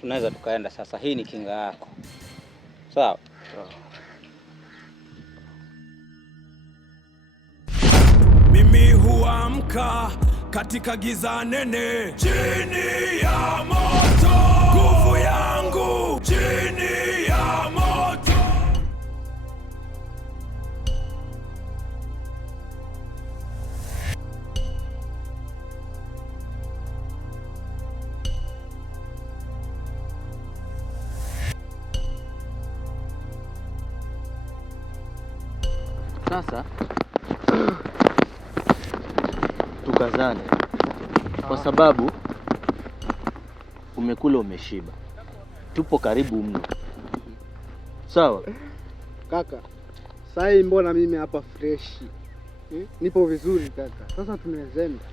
tunaweza tukaenda sasa. Hii ni kinga yako. Sawa? Mimi huamka katika giza nene, chini ya moto. Nguvu yangu chini ya moto. Sasa tukazane, kwa sababu umekula umeshiba, tupo karibu mno. Sawa kaka? Sai mbona mimi hapa freshi, nipo vizuri kaka. Sasa tunawezenda.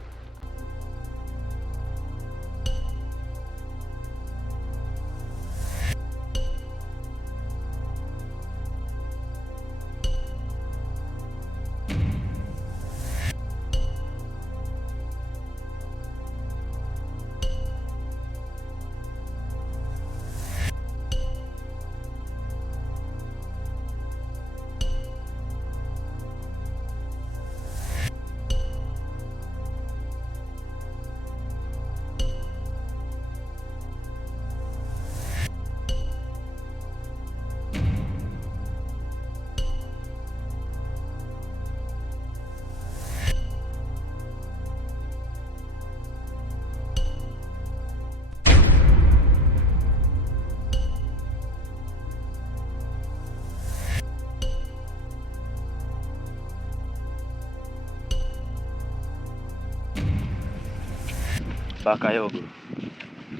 Bakayogo.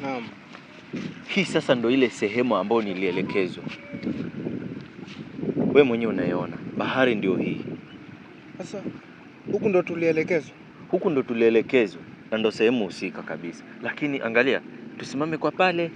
Naam. Hii sasa ndo ile sehemu ambayo nilielekezwa. Wewe mwenyewe unaiona, bahari ndio hii. Sasa huku ndo tulielekezwa? Huku ndo tulielekezwa na ndo sehemu husika kabisa. Lakini angalia, tusimame kwa pale.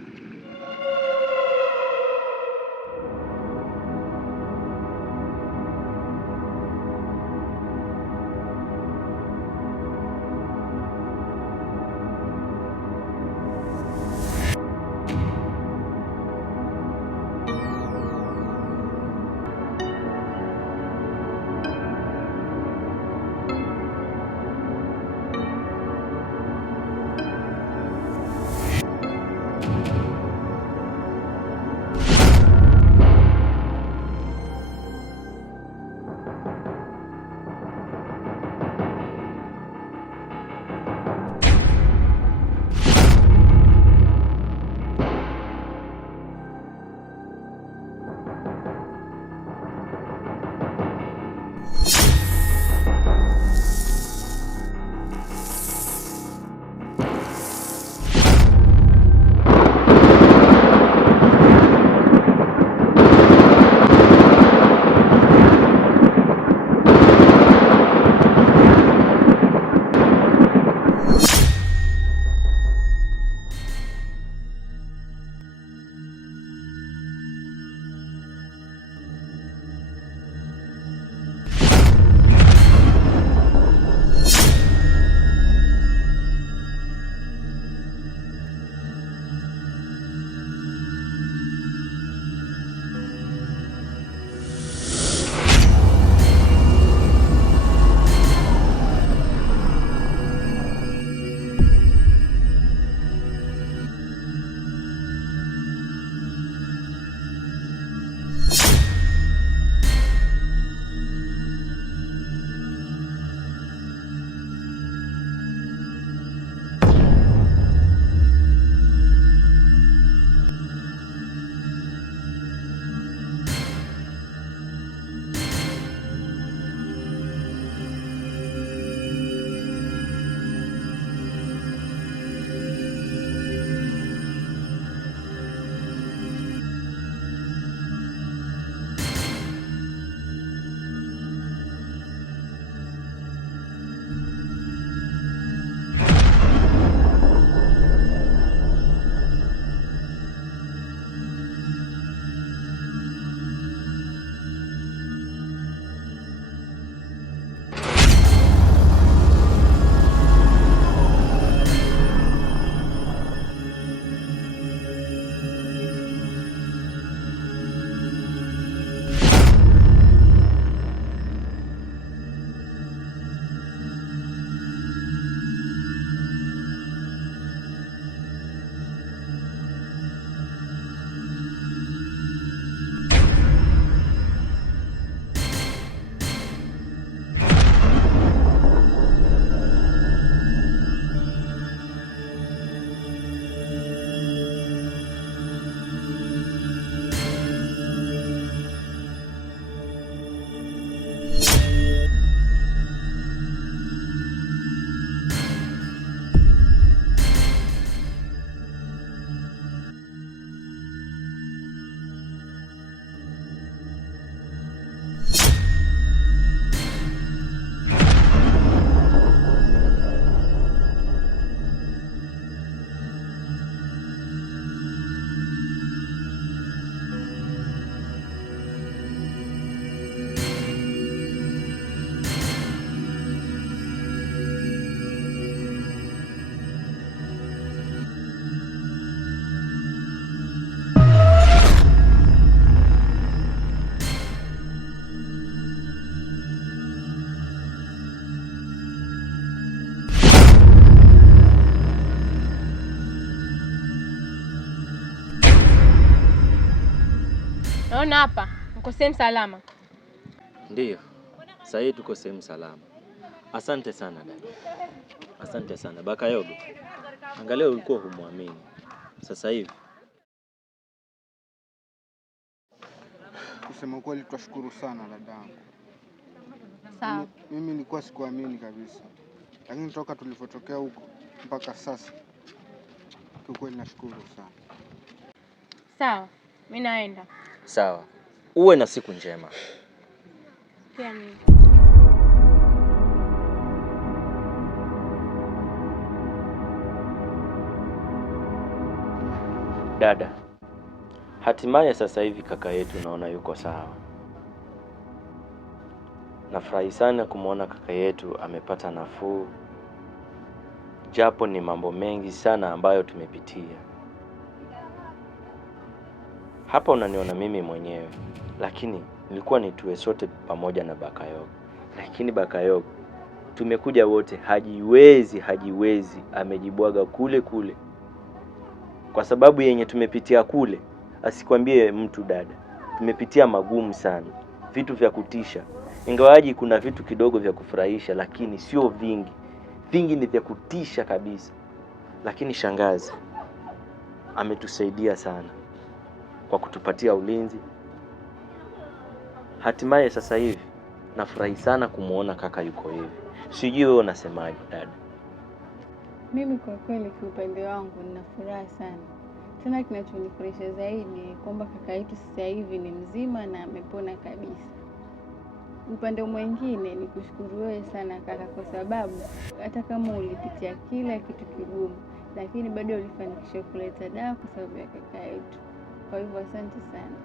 naona hapa mko sehemu salama. Ndiyo, sasa hivi tuko sehemu salama. Asante sana dada. Asante sana. Bakayogo, angalia ulikuwa humwamini. Sasa hivi kusema kweli tunashukuru sana dadangu. Sawa. Mimi nilikuwa sikuamini kabisa, lakini toka tulipotokea huko mpaka sasa kwa kweli nashukuru sana. Sawa, mimi naenda. sawa. Uwe na siku njema. Pia mimi. Dada, hatimaye sasa hivi kaka yetu naona yuko sawa. Nafurahi sana kumwona kaka yetu amepata nafuu, japo ni mambo mengi sana ambayo tumepitia. Hapa unaniona mimi mwenyewe, lakini nilikuwa nitue sote pamoja na Bakayogo. Lakini Bakayogo tumekuja wote, hajiwezi, amejibwaga kule kule. Kwa sababu yenye tumepitia kule, asikwambie mtu dada. Tumepitia magumu sana, vitu vya kutisha. Ingawaji kuna vitu kidogo vya kufurahisha, lakini sio vingi. Vingi ni vya kutisha kabisa. Lakini shangazi ametusaidia sana kwa kutupatia ulinzi. Hatimaye sasa hivi nafurahi sana kumuona kaka yuko hivi. Sijui wewe unasemaje dada? Mimi kwa kweli kwa upande wangu nina furaha sana. Tena kinachonifurahisha zaidi kwamba kaka yetu sasa hivi ni mzima na amepona kabisa. Upande mwingine ni kushukuru wewe sana kaka, kwa sababu hata kama ulipitia kila kitu kigumu, lakini bado ulifanikisha kuleta dawa kwa sababu ya kaka yetu. Kwa hivyo asante sana.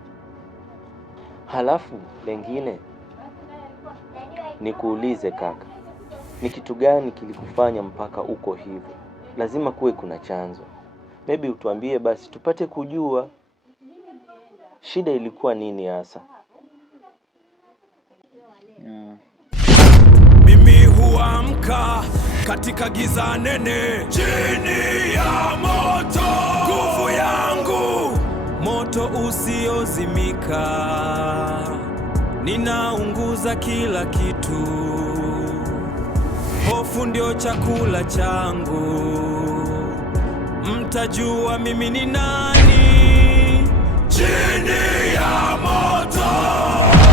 Halafu lengine nikuulize kaka, ni kitu gani kilikufanya mpaka uko hivyo? Lazima kuwe kuna chanzo. Maybe utuambie basi tupate kujua shida ilikuwa nini hasa. Mimi huamka katika giza nene, chini ya moto, nguvu yangu moto usiozimika, ninaunguza kila kitu, hofu ndio chakula changu, mtajua mimi ni nani, chini ya moto.